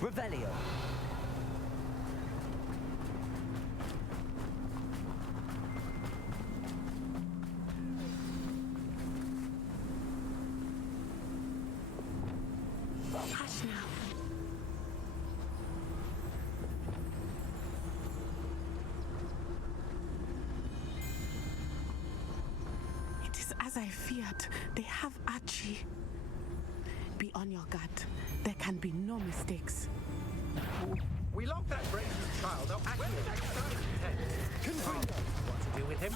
Revelio. Hush now. It is as I feared. They have Archie. Be on your guard. There can be no mistakes. We locked that brazen child up. When the next time what to do with him?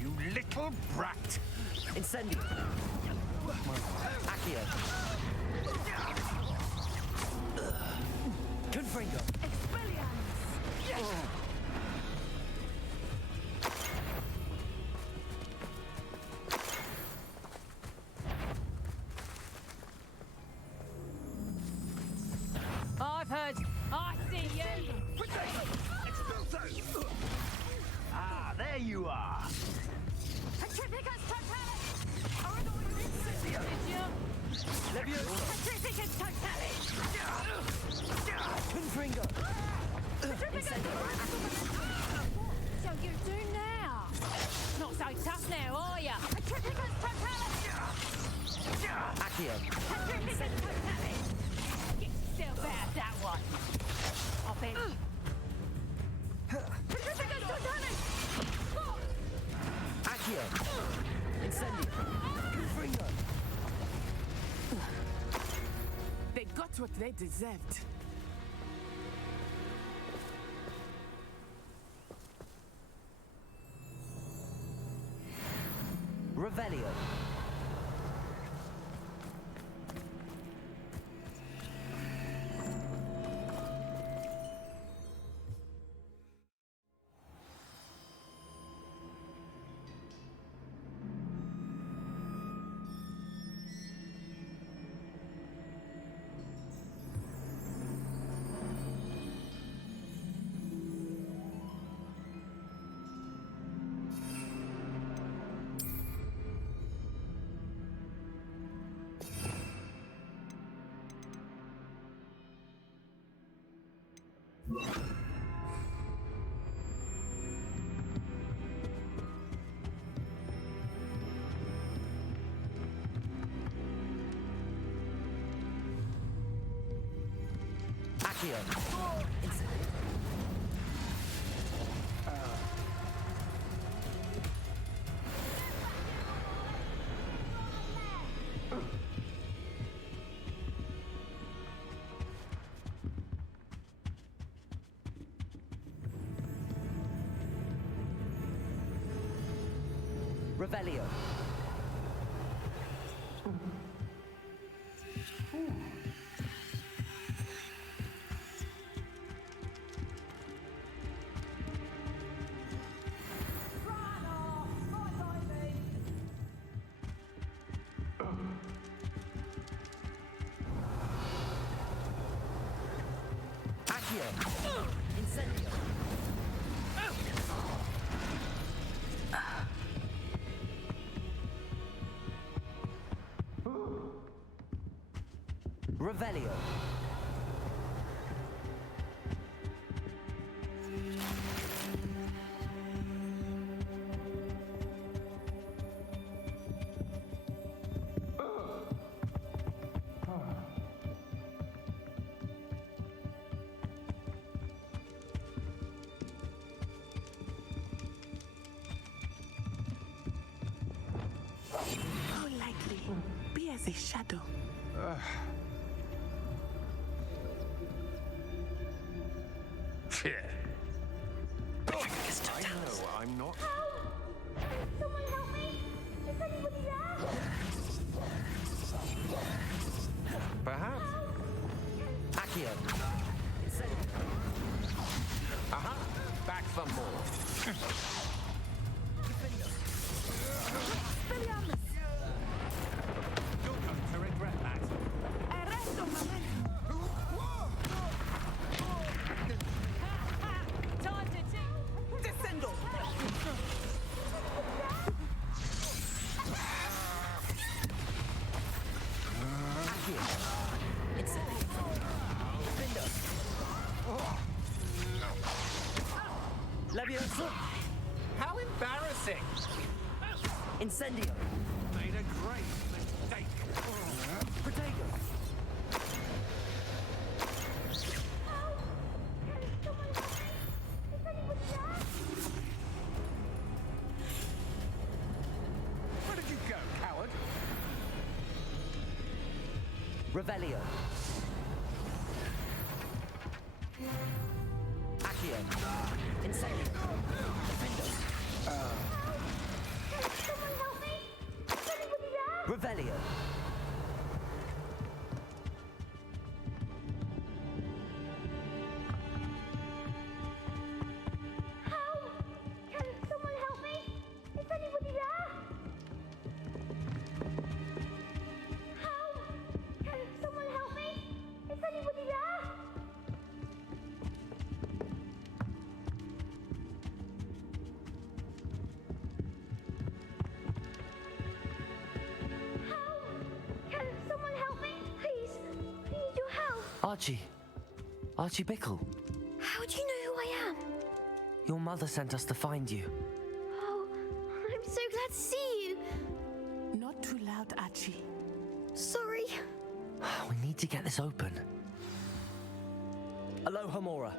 You little brat! Incendio. Accio. Confringo. Expelliarmus! I've heard. I see you. Ah, there you are! Petrificus totalis. Petrificus totalis. Confringo. So you do now? Not so tough now, are ya? Petrificus totalis. Accio. Petrificus totalis. Get yourself out that one. I'll bet. Petrificus totalis. Accio. Incendio. Confringo. They got what they deserved. Revelio. Accio. Incendio. Revelio. Accio. Incendio. Revelio. How likely? Be as a shadow. I know I'm not. Someone help me! Is anybody there? Perhaps. Accio. Incendio. Aha! Back some more. Expelliarmus! You'll come to regret that. Arresto, Mamen! Time to take. Descendo! Incendio. Made a great mistake. Protego. Where did you go, coward? Revelio. Accio. Incendio. Defendo. Someone help me! Is anybody there? Revelio. Help! Can someone help me? Is anybody there? Help! Can someone help me? Is anybody there? Help! Can someone help me? Please. I need your help. Archie. Archie Bickle. How do you know who I am? Your mother sent us to find you. Oh, I'm so glad to see you. Not too loud, Archie. Sorry. We need to get this open. Aloha Mora.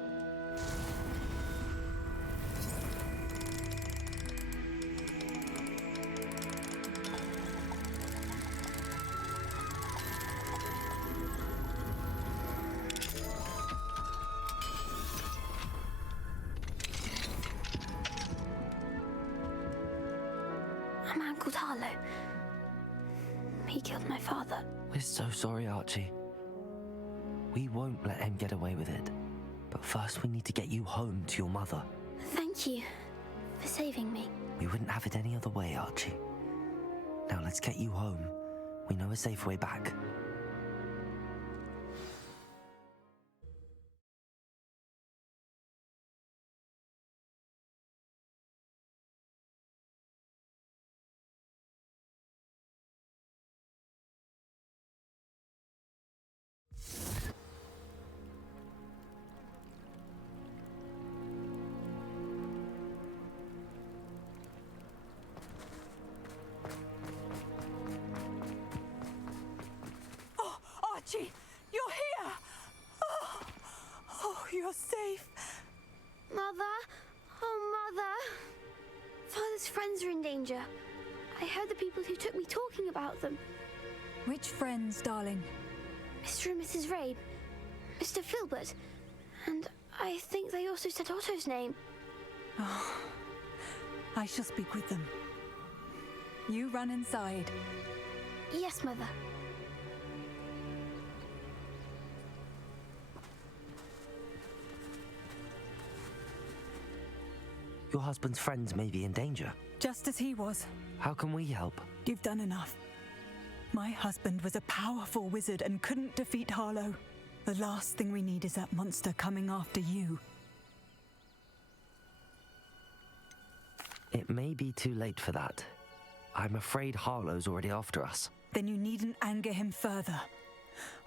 A man called Harlow. He killed my father. We're so sorry, Archie. We won't let him get away with it. But first we need to get you home to your mother. Thank you for saving me. We wouldn't have it any other way, Archie. Now let's get you home. We know a safe way back. Archie, you're here! Oh, you're safe. Mother? Oh, Mother. Father's friends are in danger. I heard the people who took me talking about them. Which friends, darling? Mr. and Mrs. Rabe, Mr. Filbert, and I think they also said Otto's name. I shall speak with them. You run inside. Yes, Mother. Your husband's friends may be in danger. Just as he was. How can we help? You've done enough. My husband was a powerful wizard and couldn't defeat Harlow. The last thing we need is that monster coming after you. It may be too late for that. I'm afraid Harlow's already after us. Then you needn't anger him further.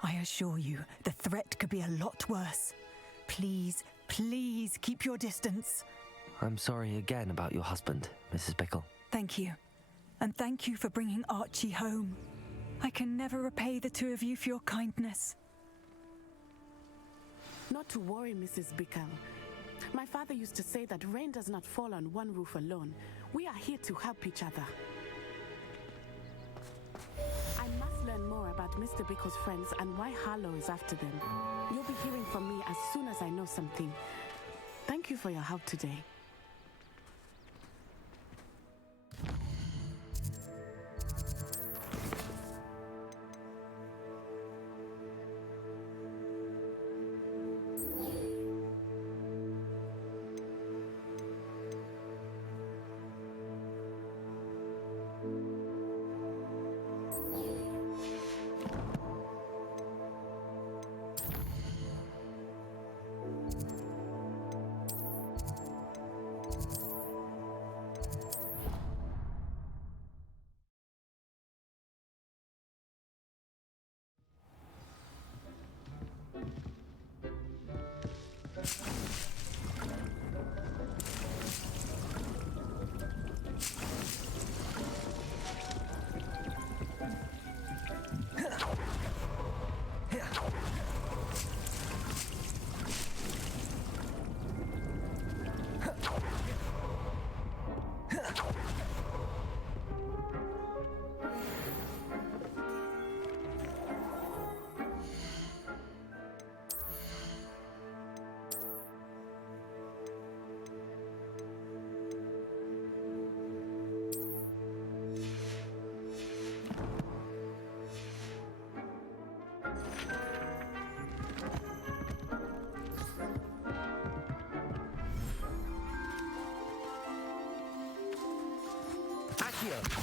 I assure you, the threat could be a lot worse. Please, please keep your distance. I'm sorry again about your husband, Mrs. Bickle. Thank you. And thank you for bringing Archie home. I can never repay the two of you for your kindness. Not to worry, Mrs. Bickle. My father used to say that rain does not fall on one roof alone. We are here to help each other. I must learn more about Mr. Bickle's friends and why Harlow is after them. You'll be hearing from me as soon as I know something. Thank you for your help today. here.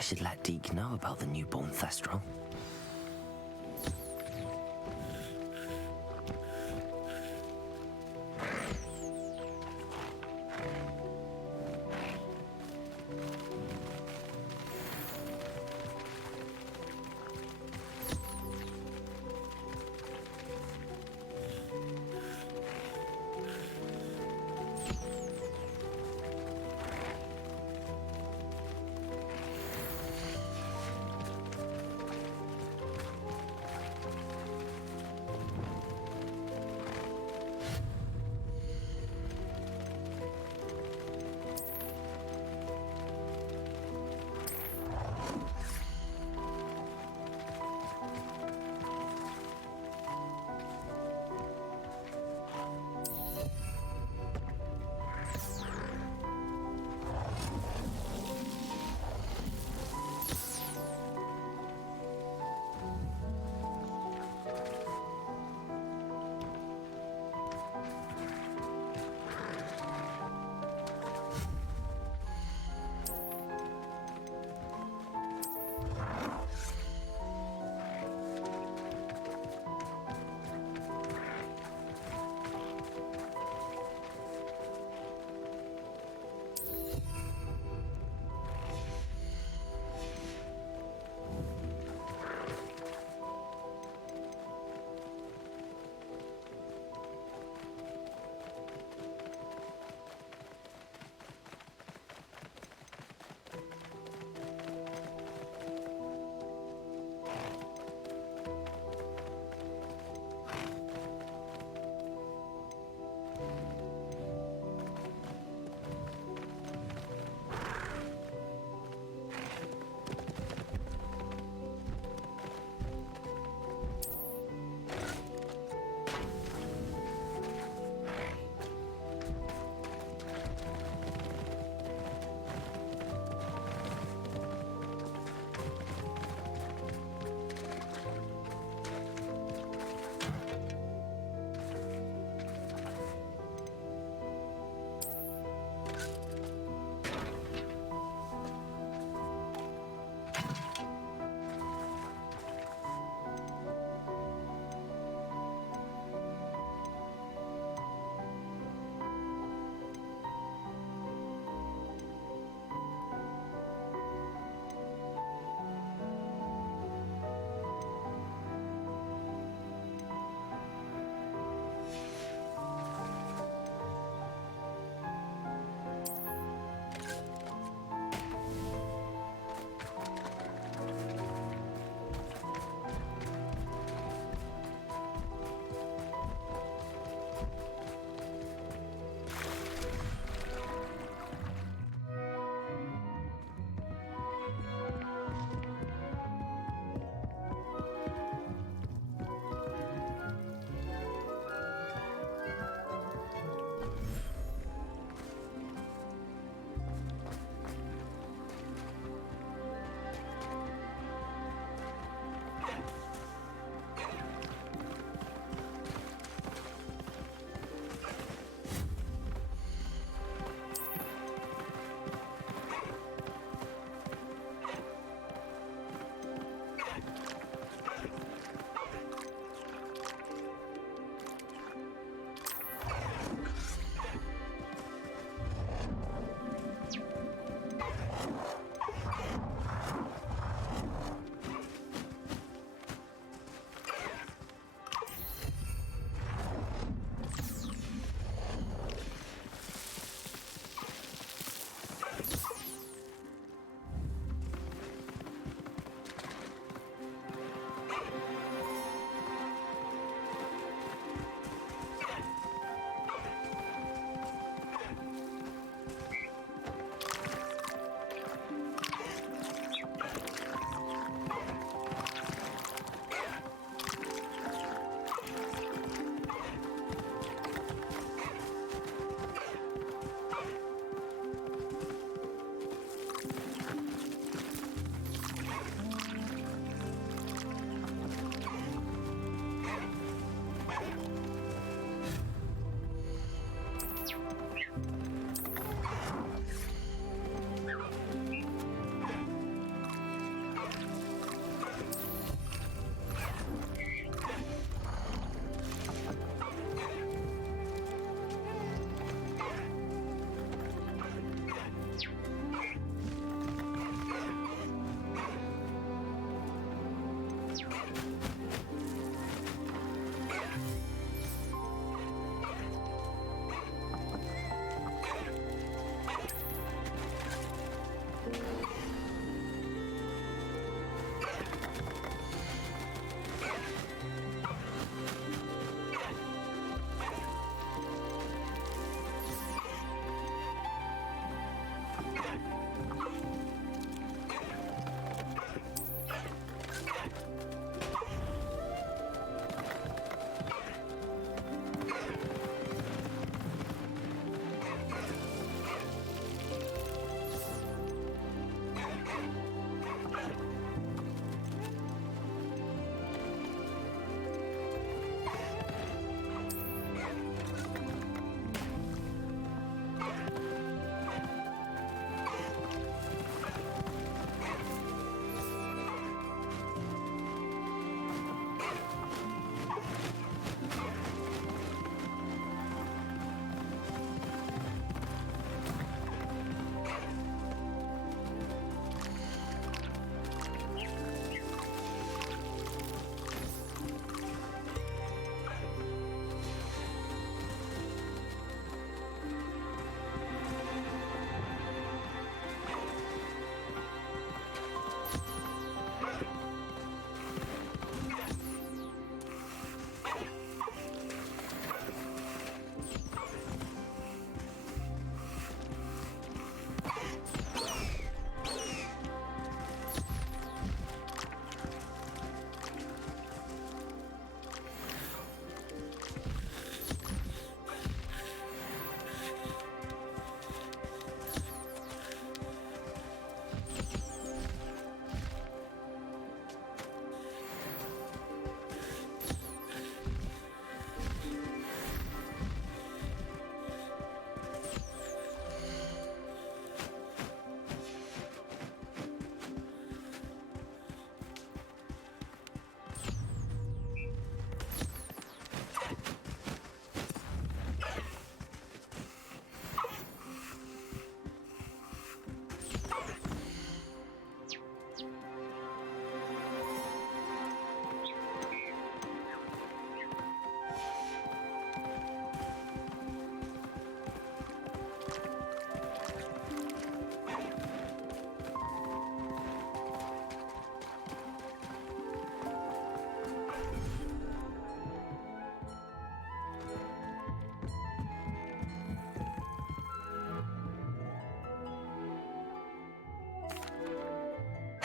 I should let Deke know about the newborn Thestral.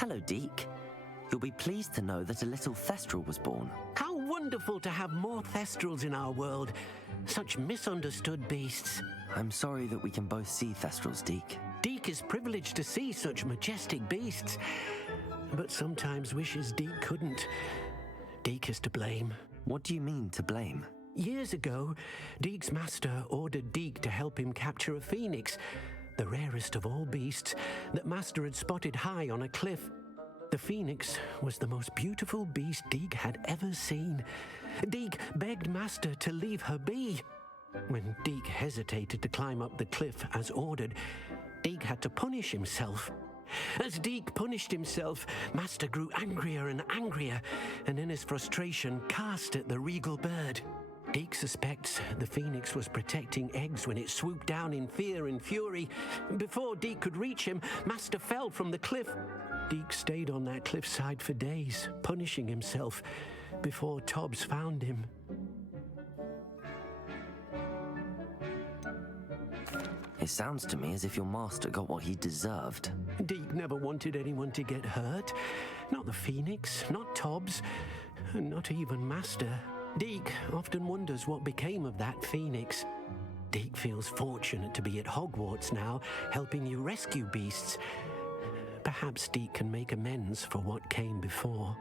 Hello, Deke. You'll be pleased to know that a little Thestral was born. How wonderful to have more Thestrals in our world. Such misunderstood beasts. I'm sorry that we can both see Thestrals, Deke. Deke is privileged to see such majestic beasts, but sometimes wishes Deke couldn't. Deke is to blame. What do you mean, to blame? Years ago, Deke's master ordered Deke to help him capture a phoenix, the rarest of all beasts that master had spotted high on a cliff. The phoenix was the most beautiful beast Deke had ever seen. Deke begged master to leave her be. When Deke hesitated to climb up the cliff as ordered, Deke had to punish himself. As Deke punished himself, master grew angrier and angrier, and in his frustration cast at the regal bird. Deke suspects the phoenix was protecting eggs when it swooped down in fear and fury. Before Deke could reach him, master fell from the cliff. Deke stayed on that cliffside for days, punishing himself, before Tobbs found him. It sounds to me as if your master got what he deserved. Deke never wanted anyone to get hurt. Not the phoenix, not Tobbs, and not even master. Deke often wonders what became of that phoenix. Deke feels fortunate to be at Hogwarts now, helping you rescue beasts. Perhaps Deke can make amends for what came before.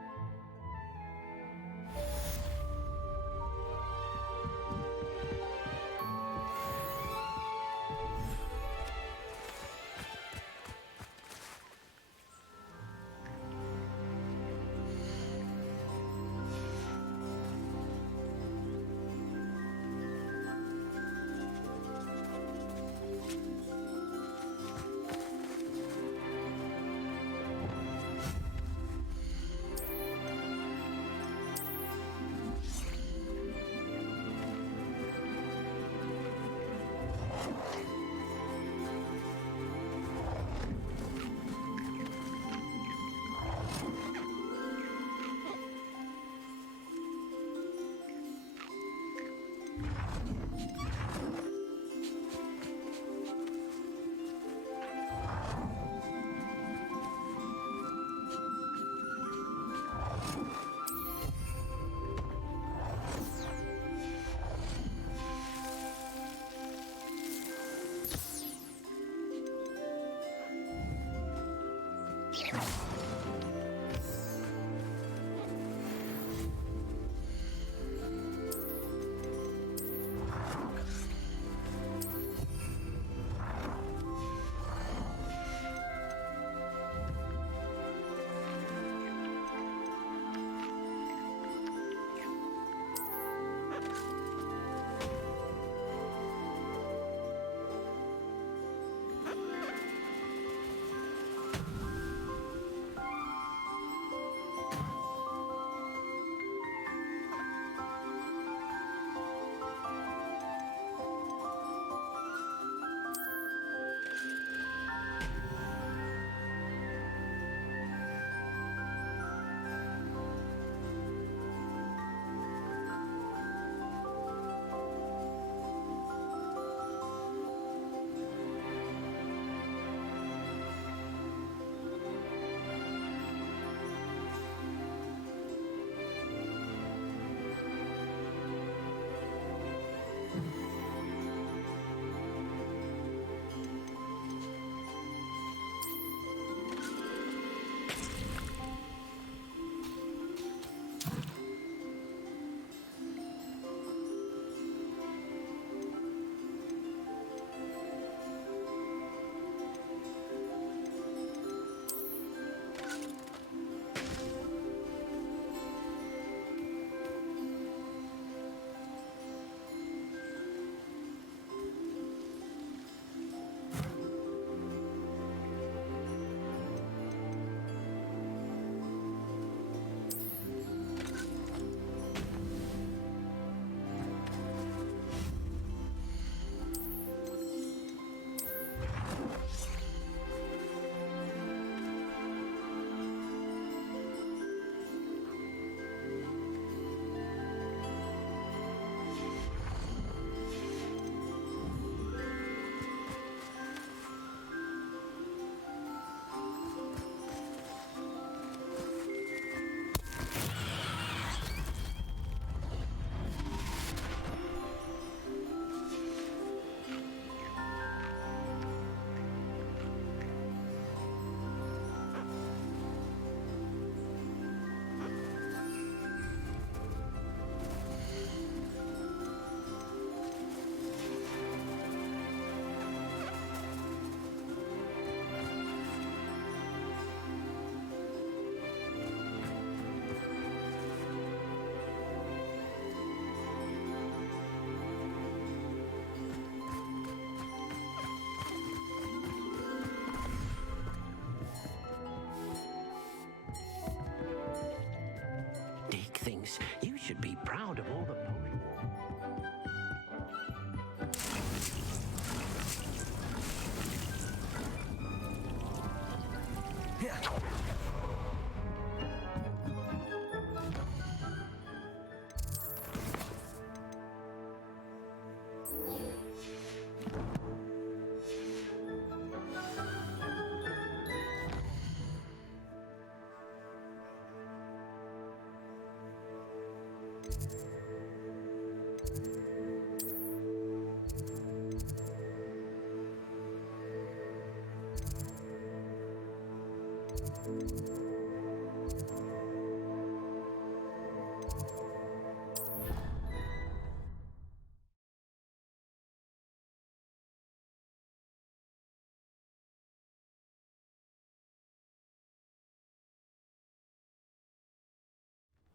thinks you should be proud of all the poetry.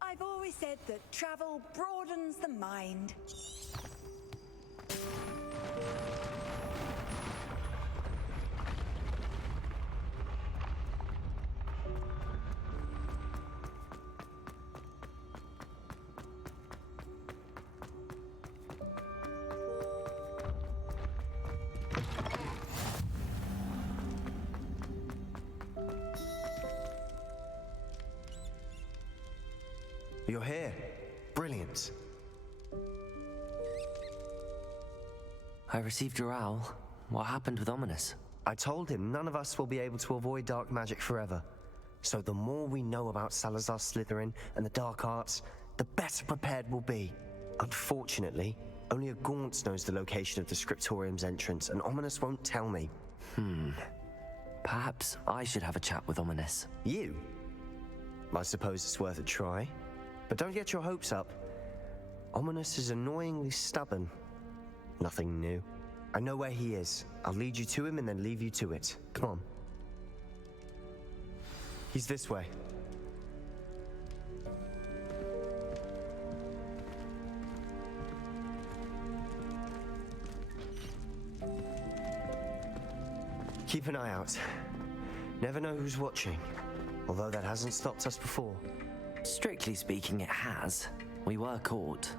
I've always said that travel broadens the mind. You're here. Brilliant. I received your owl. What happened with Ominous? I told him none of us will be able to avoid dark magic forever. So the more we know about Salazar Slytherin and the dark arts, the better prepared we'll be. Unfortunately, only a Gaunt knows the location of the Scriptorium's entrance, and Ominous won't tell me. Perhaps I should have a chat with Ominous. You? I suppose it's worth a try. But don't get your hopes up. Ominous is annoyingly stubborn. Nothing new. I know where he is. I'll lead you to him and then leave you to it. Come on. He's this way. Keep an eye out. Never know who's watching. Although that hasn't stopped us before. Strictly speaking, it has. We were caught.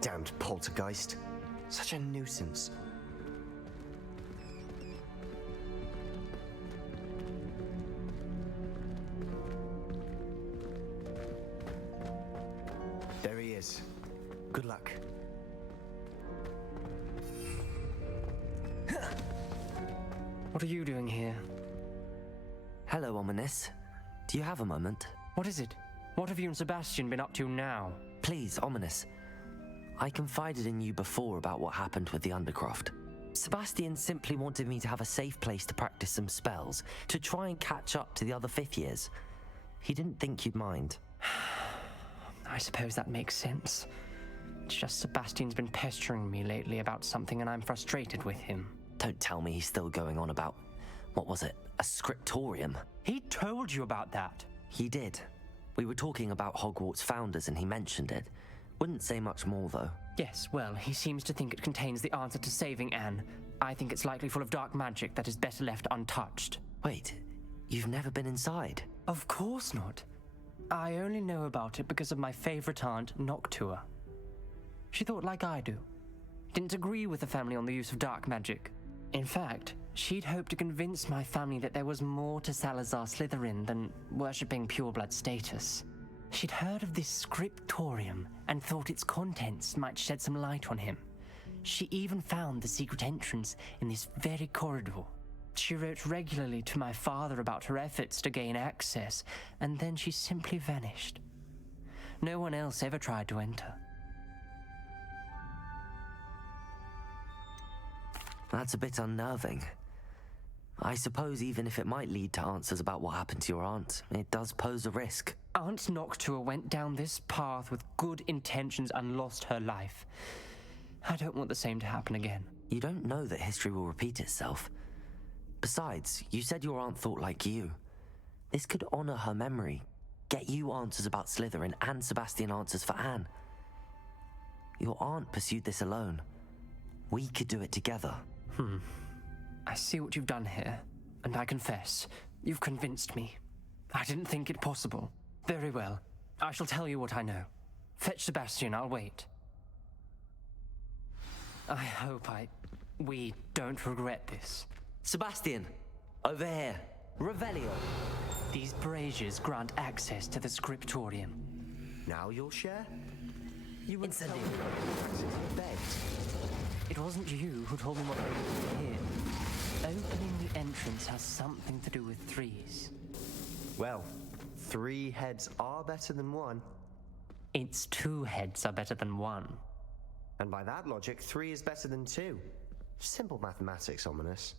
Damned poltergeist. Such a nuisance. There he is. Good luck. What are you doing here? Hello, Ominous. Do you have a moment? What is it? What have you and Sebastian been up to now? Please, Ominous. I confided in you before about what happened with the Undercroft. Sebastian simply wanted me to have a safe place to practice some spells, to try and catch up to the other fifth years. He didn't think you'd mind. I suppose that makes sense. It's just Sebastian's been pestering me lately about something and I'm frustrated with him. Don't tell me he's still going on about, what was it, a scriptorium? He told you about that. He did. We were talking about Hogwarts founders and he mentioned it. Wouldn't say much more, though. Yes, well, he seems to think it contains the answer to saving Anne. I think it's likely full of dark magic that is better left untouched. Wait, you've never been inside? Of course not. I only know about it because of my favorite aunt, Noctua. She thought like I do. Didn't agree with the family on the use of dark magic. In fact, she'd hoped to convince my family that there was more to Salazar Slytherin than worshipping pureblood status. She'd heard of this scriptorium and thought its contents might shed some light on him. She even found the secret entrance in this very corridor. She wrote regularly to my father about her efforts to gain access, and then she simply vanished. No one else ever tried to enter. That's a bit unnerving. I suppose even if it might lead to answers about what happened to your aunt, it does pose a risk. Aunt Noctua went down this path with good intentions and lost her life. I don't want the same to happen again. You don't know that history will repeat itself. Besides, you said your aunt thought like you. This could honor her memory, get you answers about Slytherin and Sebastian answers for Anne. Your aunt pursued this alone. We could do it together. I see what you've done here, and I confess, you've convinced me. I didn't think it possible. Very well. I shall tell you what I know. Fetch Sebastian, I'll wait. I hope we don't regret this. Sebastian, over here. Revelio. These braziers grant access to the scriptorium. Now you'll share? You wouldn't tell me Incendiary. access to bed. It wasn't you who told me what I needed to hear. Opening the entrance has something to do with threes. Well, 3 heads are better than 1. Its 2 heads are better than 1. And by that logic, 3 is better than 2. Simple mathematics, Ominous.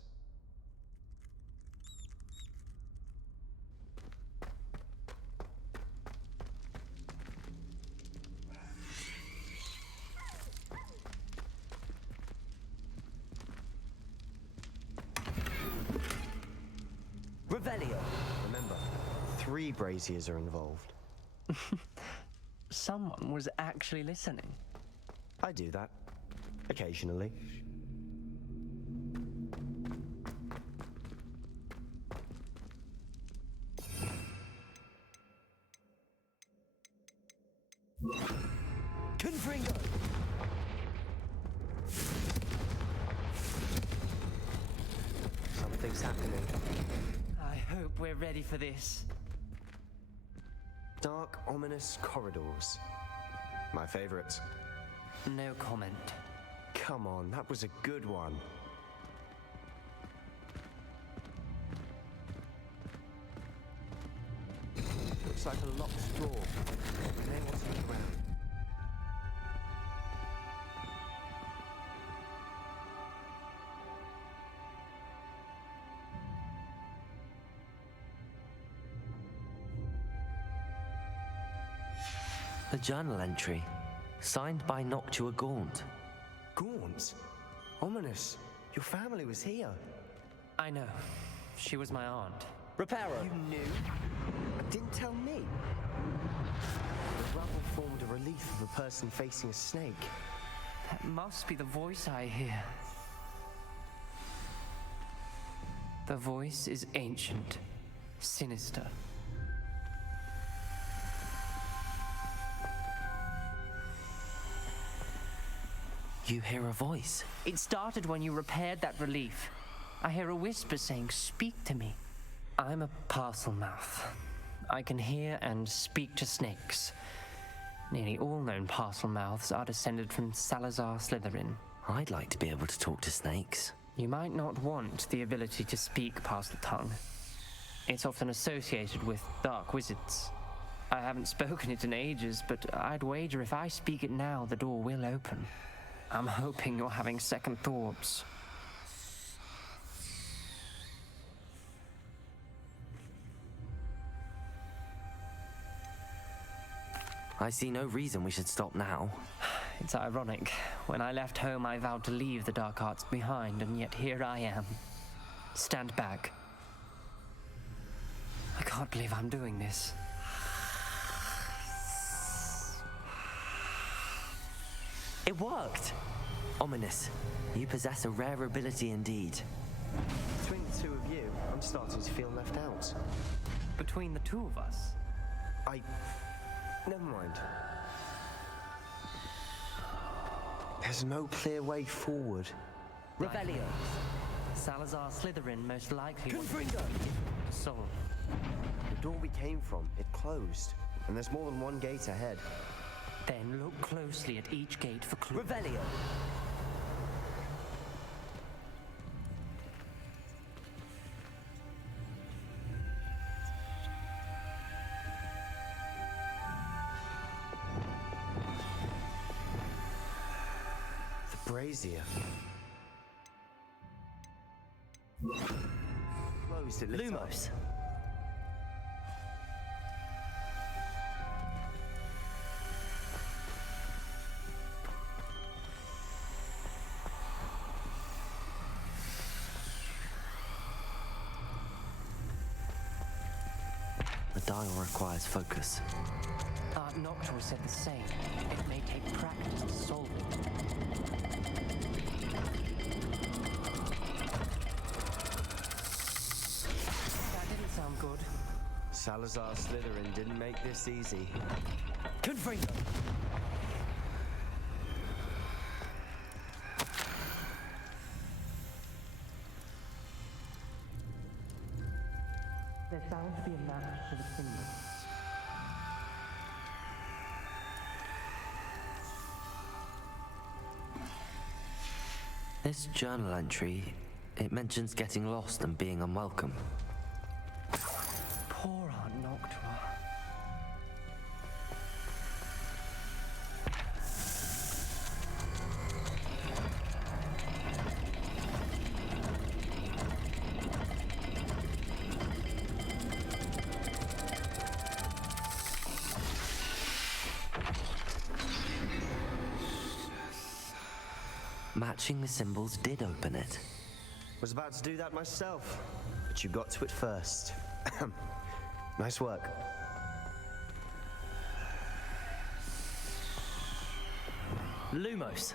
Revelio. Remember, 3 braziers are involved. Someone was actually listening. I do that. Occasionally. Confringo. Something's happening. I hope we're ready for this. Dark, ominous corridors. My favorite. No comment. Come on, that was a good one. Looks like a locked door. Now what's on the ground? A journal entry, signed by Noctua Gaunt. Gaunt? Ominous. Your family was here. I know. She was my aunt. Reparo. You knew? But didn't tell me. The rubble formed a relief of a person facing a snake. That must be the voice I hear. The voice is ancient, sinister. You hear a voice. It started when you repaired that relief. I hear a whisper saying, "Speak to me." I'm a parcel mouth. I can hear and speak to snakes. Nearly all known parcel mouths are descended from Salazar Slytherin. I'd like to be able to talk to snakes. You might not want the ability to speak parcel tongue. It's often associated with dark wizards. I haven't spoken it in ages, but I'd wager if I speak it now, the door will open. I'm hoping you're having second thoughts. I see no reason we should stop now. It's ironic. When I left home, I vowed to leave the dark arts behind, and yet here I am. Stand back. I can't believe I'm doing this. It worked! Ominous, you possess a rare ability indeed. Between the 2 of you, I'm starting to feel left out. Between the 2 of us? Never mind. There's no clear way forward. Revelio. Salazar Slytherin most likely Confringo. Soul. The door we came from, it closed. And there's more than one gate ahead. Then look closely at each gate for clues. Revelio. The brazier. Closed, it lit up. Lumos. The dial requires focus. Aunt Noctua said the same. It may take practice to solve it. That didn't sound good. Salazar Slytherin didn't make this easy. Confringo! There's bound to be a match for the symbols. This journal entry, it mentions getting lost and being unwelcome. Poor Aunt Noctua. Matching the symbols did open it. Was about to do that myself, but you got to it first. Nice work. Lumos.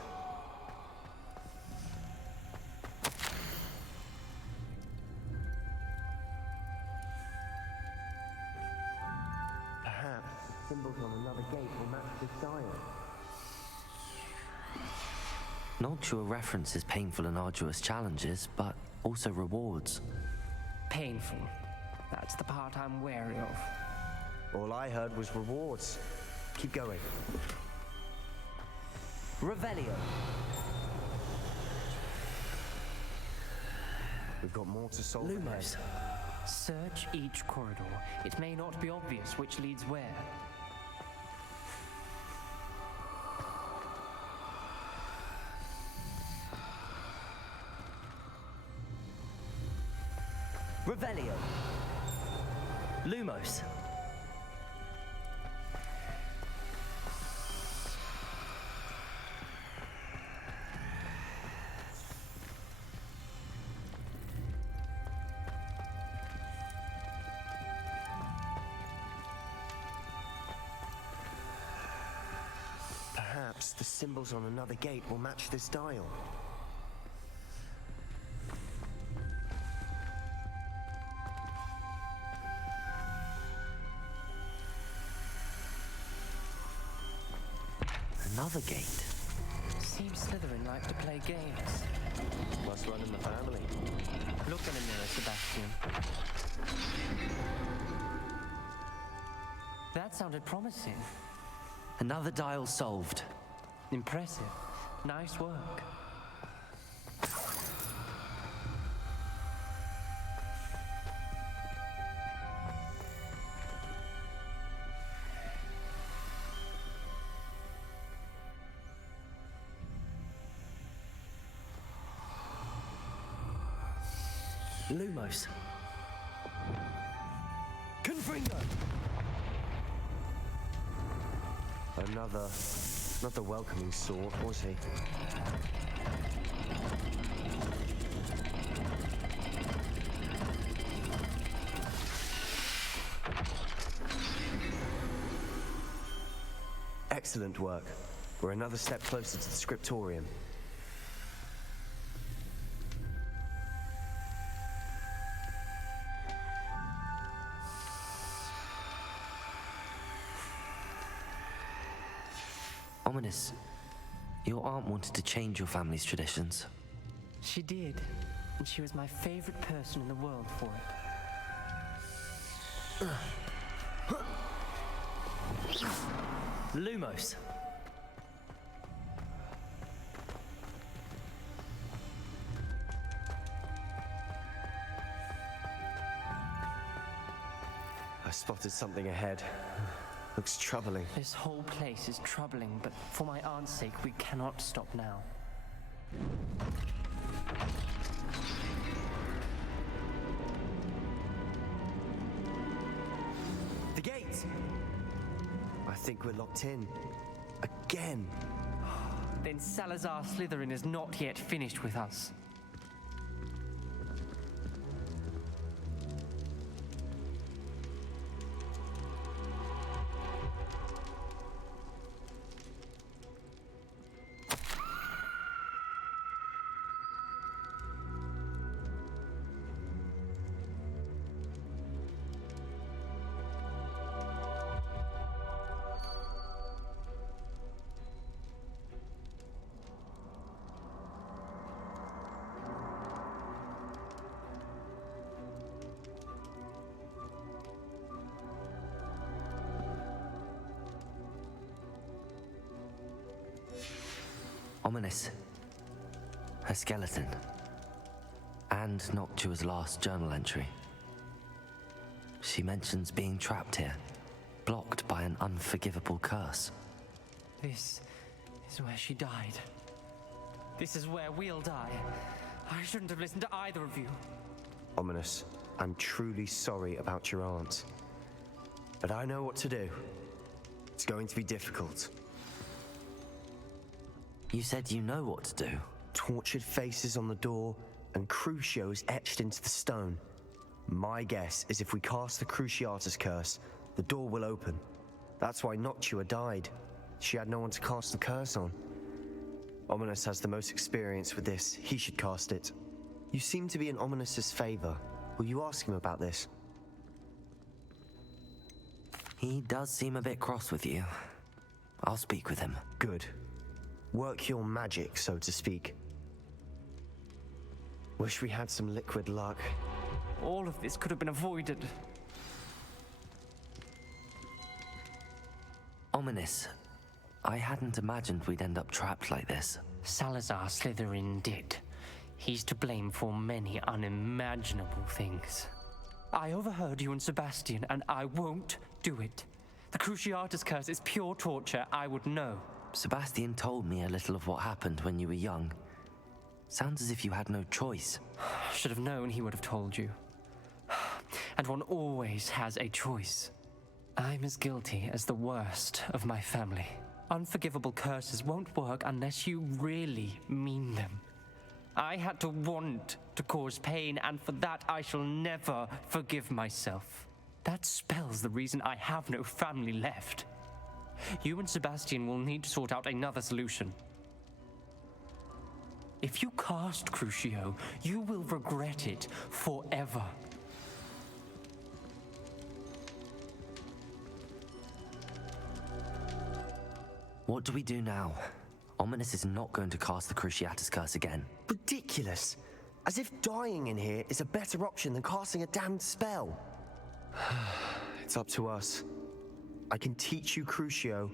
Perhaps symbols on another gate will match this dial. Noctua references painful and arduous challenges, but also rewards. Painful. That's the part I'm wary of. All I heard was rewards. Keep going. Revelio. We've got more to solve. Lumos. Search each corridor. It may not be obvious which leads where. Revelio. Lumos. Perhaps the symbols on another gate will match this dial. Another gate. Seems Slytherin like to play games. Must run in the family. Look in a mirror, Sebastian. That sounded promising. Another dial solved. Impressive. Nice work. Lumos. Confringo! Not the welcoming sort, was he? Excellent work. We're another step closer to the scriptorium. Ominous. Your aunt wanted to change your family's traditions. She did, and she was my favorite person in the world for it. Lumos. I spotted something ahead. Looks troubling. This whole place is troubling, but for my aunt's sake, we cannot stop now. The gate! I think we're locked in. Again. Then Salazar Slytherin is not yet finished with us. Ominous. Her skeleton. And Noctua's last journal entry. She mentions being trapped here, blocked by an unforgivable curse. This is where she died. This is where we'll die. I shouldn't have listened to either of you. Ominous, I'm truly sorry about your aunt. But I know what to do. It's going to be difficult. You said you know what to do. Tortured faces on the door and Crucios etched into the stone. My guess is if we cast the Cruciatus curse, the door will open. That's why Noctua died. She had no one to cast the curse on. Ominous has the most experience with this. He should cast it. You seem to be in Ominous's favor. Will you ask him about this? He does seem a bit cross with you. I'll speak with him. Good. Work your magic, so to speak. Wish we had some liquid luck. All of this could have been avoided. Ominous. I hadn't imagined we'd end up trapped like this. Salazar Slytherin did. He's to blame for many unimaginable things. I overheard you and Sebastian, and I won't do it. The Cruciatus curse is pure torture. I would know. Sebastian told me a little of what happened when you were young. Sounds as if you had no choice. Should have known he would have told you. And one always has a choice. I'm as guilty as the worst of my family. Unforgivable curses won't work unless you really mean them. I had to want to cause pain, and for that I shall never forgive myself. That spells the reason I have no family left. You and Sebastian will need to sort out another solution. If you cast Crucio, you will regret it forever. What do we do now? Ominous is not going to cast the Cruciatus curse again. Ridiculous. As if dying in here is a better option than casting a damned spell. It's up to us. I can teach you Crucio,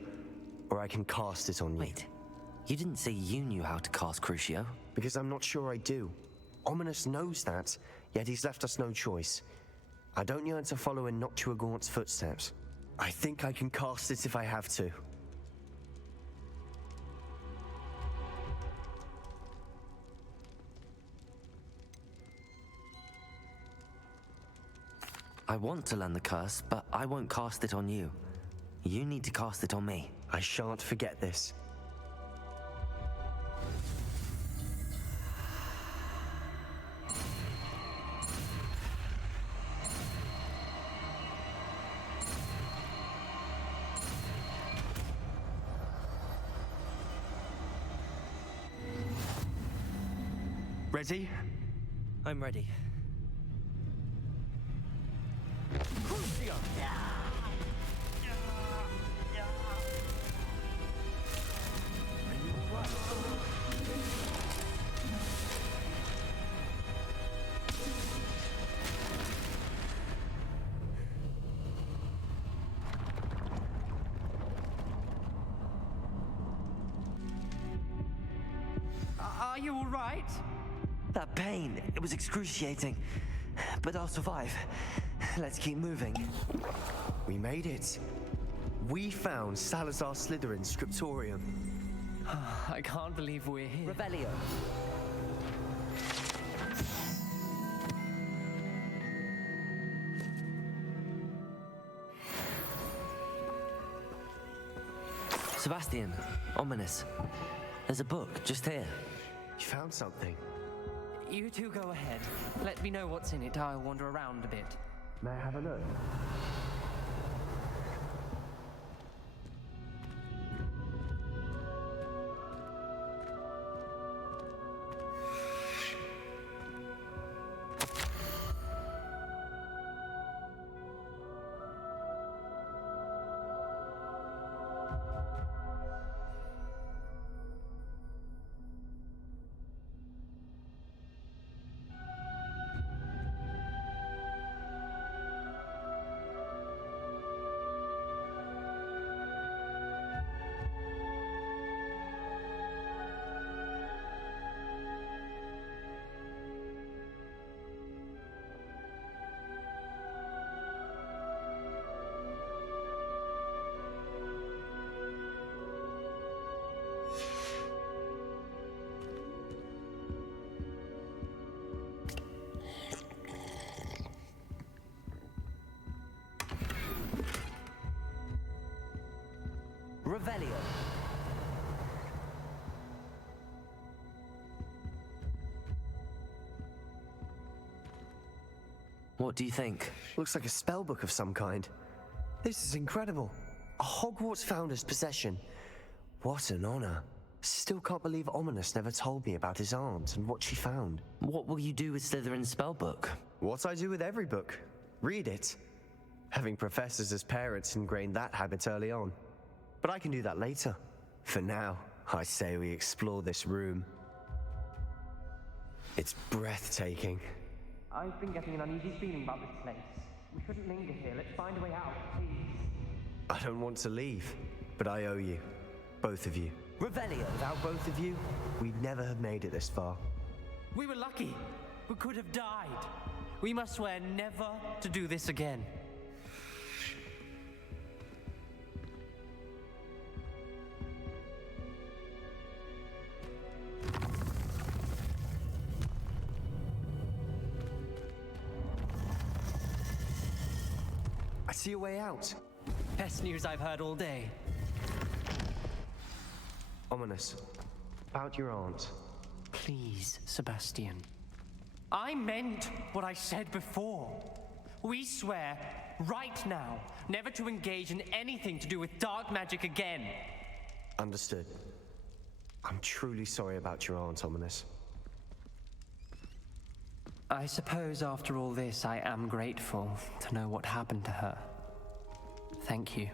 or I can cast it on you. Wait, you didn't say you knew how to cast Crucio? Because I'm not sure I do. Ominous knows that, yet he's left us no choice. I don't yearn to follow in Noctua Gaunt's footsteps. I think I can cast it if I have to. I want to learn the curse, but I won't cast it on you. You need to cast it on me. I shan't forget this. Ready? I'm ready. Crucio! Are you all right? That pain, it was excruciating. But I'll survive. Let's keep moving. We made it. We found Salazar Slytherin's scriptorium. I can't believe we're here. Revelio. Sebastian, Ominous. There's a book just here. You found something. You two go ahead. Let me know what's in it. I'll wander around a bit. May I have a look? Revelio. What do you think? Looks like a spellbook of some kind. This is incredible. A Hogwarts founder's possession. What an honor. Still can't believe Ominous never told me about his aunt and what she found. What will you do with Slytherin's spellbook? What I do with every book. Read it. Having professors as parents ingrained that habit early on. But I can do that later. For now, I say we explore this room. It's breathtaking. I've been getting an uneasy feeling about this place. We shouldn't linger here. Let's find a way out, please. I don't want to leave, but I owe you. Both of you. Revelio. Without both of you, we'd never have made it this far. We were lucky. We could have died. We must swear never to do this again. I see a way out. Best news I've heard all day. Ominous. About your aunt. Please, Sebastian. I meant what I said before. We swear, right now, never to engage in anything to do with dark magic again. Understood. I'm truly sorry about your aunt, Ominous. I suppose after all this, I am grateful to know what happened to her. Thank you.